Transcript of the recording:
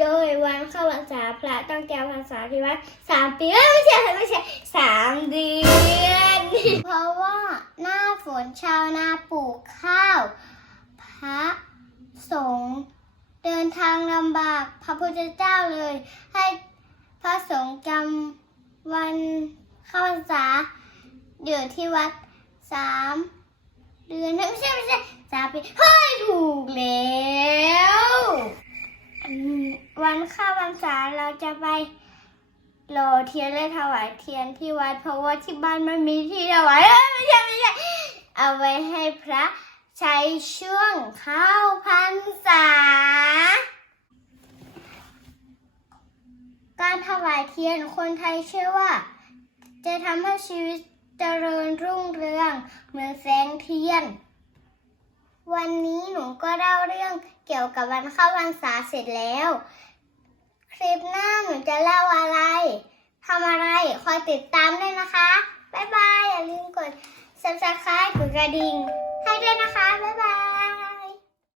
โดยวันเข้าพรรษาพระต้องจำพรรษาที่วัดสามปีไม่ใช่ไม่ใช่สามเดือน เพราะว่าหน้าฝนชาวนาปลูกข้าว พระสงฆ์เดินทางลำบากพระพุทธเจ้าเลย ให้พระสงฆ์จำวันเข้าพรรษาอยู่ที่วัดสามเดือนไม่ใช่ไม่ใช่สามปีเฮ้ยถูกแล้วอืม วันข้าพรรษาเราจะไปโรอเทียนและถวายเทียนที่วัดเพราะว่าที่บ้านไม่มีที่ถวายไม่ใช่ไม่ใช่เอาไว้ให้พระใช้ช่วงเข้าพรรษา การถวายเทียนคนไทยเชื่อว่า จะทำให้ชีวิตเจริญรุ่งเรืองเหมือนแสงเทียน วันนี้หนูก็เล่าเรื่องเกี่ยวกับวันเข้าพรรษาเสร็จแล้ว จะเล่าอะไรทำอะไรคอยติดตามด้วยนะคะ บ๊ายบาย อย่าลืมกด subscribe กดกระดิ่งให้ด้วยนะคะ บ๊ายบาย